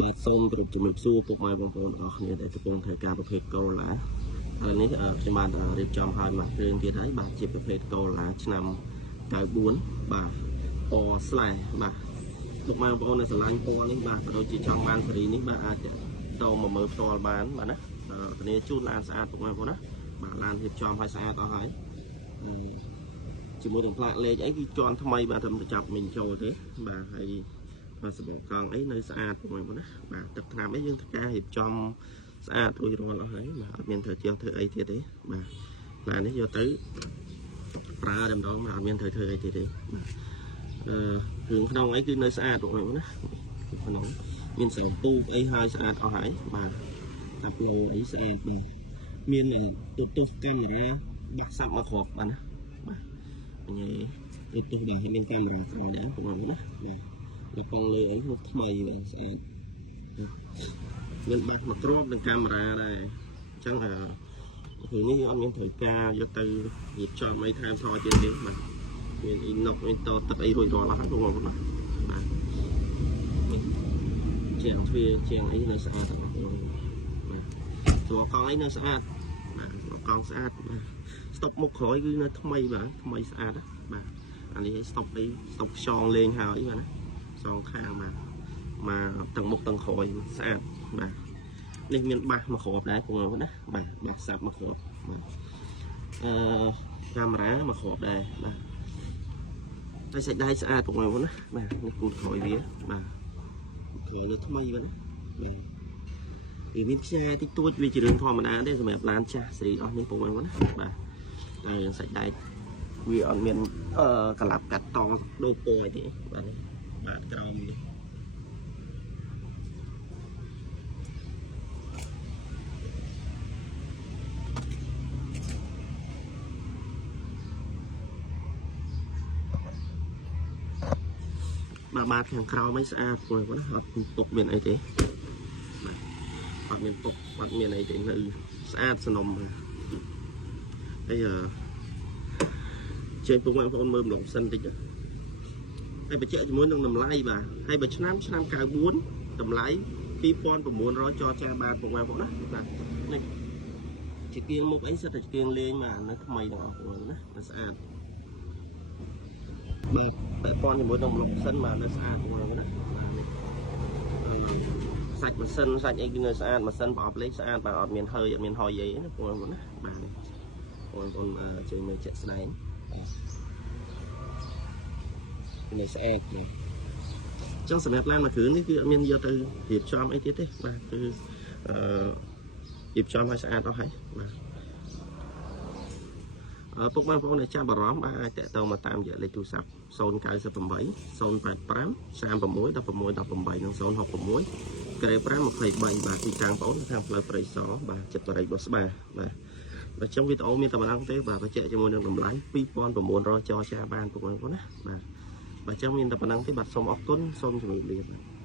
បាទសូមគោរពជំរាបសួរពុកម៉ែបងប្អូនអរគ្នាដែលកំពុងធ្វើការប្រភេទកូឡាឥឡូវនេះខ្ញុំបានរៀបចំឲ្យមកគ្រឿងទៀតហើយបាទជាប្រភេទកូឡាឆ្នាំ94បាទពណ៌ស្លែបាទពុកម៉ែបងប្អូននៅស្រឡាញ់ពណ៌នេះបាទក៏ដូចជាចង់បានសេរីនេះបាទអាចតមកមើលផ្ទាល់បានបាទណាធានាជូនឡានស្អាតពុកម៉ែបងប្អូនណាបាទឡានរៀបចំឲ្យស្អាតអស់ហើយជាមួយនឹងផ្លាកលេខអីគឺជន់ថ្មីបាទត្រឹមតែចាប់មិញចូលទេបាទហើយសបកកង់អីនៅស្អាតបងប្អូនណាបាទទឹកថ្នាំអីយើងធ្វើការរៀបចំស្អាតរួចរាល់អស់ហើយបាទអត់មានត្រូវជះធ្វើអីទៀតទេបាទឡាននេះយកទៅប្រើតែម្ដងបាទអត់មានត្រូវធ្វើអីទៀតទេបាទគ្រឿងក្នុងអីគឺនៅស្អាតបងប្អូនណាក្នុងមានស្រោមពូកអីហើយស្អាតអស់ហើយបាទតាប់ឡូអីស្អាតបាទមានទស្សកាមេរ៉ាបាក់សាប់មកគ្រាប់បាទណាបាទញ៉េទស្សដែរមានកាមេរ៉ាក្រោយដែរបងប្អូនណាបាទលពងលើអីនោះថ្មីបាទស្អាតមានបេះមកគ្របនឹងកាមេរ៉ាដែរអញ្ចឹងគឺនេះអត់មានត្រូវការយកទៅរៀបចំអីថែមថយទៀតទេបាទមានអ៊ីណុកមានតទឹកអីរួចរាល់អស់ហើយបងប្អូនណាបាទជាងទ្វារជាងអីនៅស្អាតទាំងអស់បងបាទស្បកកង់អីនៅស្អាតបាទស្បកកង់ស្អាតបាទស្តុបមុខក្រោយគឺនៅថ្មីបាទថ្មីស្អាតបាទអានេះស្តុបអីស្តុបខ្យងលេងហើយបាទណាសងខាងបាទមកទាំងមុខទាំងក្រោយស្អាតបាទនេះមានបាសមកគ្របដែរបងប្អូនណាបាទបាសសាប់មកគ្របបាទកាមេរ៉ាមកគ្របដែរបាទហើយសាច់ដៃស្អាតបងប្អូនណាបាទនេះគូតក្រោយវាបាទក្រោយលើថ្មីបាទណាបាទវាមានខ្សែតិចតួចវាជារឿងធម្មតាទេសម្រាប់ឡានចាស់សេរីអស់នេះបងប្អូនណាបាទតែរឿងសាច់ដៃវាអត់មានកលាប់កាត់តដូចពណ៌ទេបាទនេះបាទក្រោមនេះបាទខាងក្រោមមិនស្អាតព្រោះណាអត់ពុកមានអីទេបាទអត់មានពុកអត់មានអីទេនៅស្អាតសនំបាទហើយជើងពុកបងប្អូនមើលម្ដងសិនតិចហើយបញ្ជាក់ជាមួយនឹងតម្លៃបាទហើយបើឆ្នាំ94តម្លៃ2900ចរចាបានពុកបងប្អូនណាបាទនេះជាគៀងមុខអីសិតតែគៀងលេងបាទនៅថ្មីទាំងអស់បងណាស្អាតបាទបែបពណ៌ជាមួយនឹងប្លុកសិនបាទនៅស្អាតបងប្អូនណាបាទនេះសាច់ម៉ាស៊ីនសាច់អីគឺនៅស្អាតម៉ាស៊ីនប្រអប់លេខស្អាតបាទអត់មានហើយអត់មានហយអីណាបងប្អូនណាបាទបងប្អូនជួយមើលជាក់ស្ដែងនៅស្អាតអញ្ចឹងសម្រាប់ឡានមួយគ្រឿងនេះគឺអត់មានយកទៅរៀបចំអីទៀតទេបាទគឺរៀបចំឲ្យស្អាតអស់ហើយបាទពុកបងប្អូនដែលចាប់អារម្មណ៍បាទអាចតាក់ទងមកតាមរយៈលេខទូរស័ព្ទ098 085 36 16 18និង066ក្រេ5 23បាទទីតាំងបងប្អូនខាងផ្លូវព្រៃសរបាទចិត្តបរិយបោះស្បាបាទបើចង់វីដេអូមានតែម្ដងទេបាទបញ្ជាក់ជាមួយនឹងតម្លៃ2900ចរចាបានពុកបងប្អូនណាបាទបើចង់មានតែប៉ុណ្ណឹងទេបាទសូមអរគុណសូមជម្រាបលាបាទ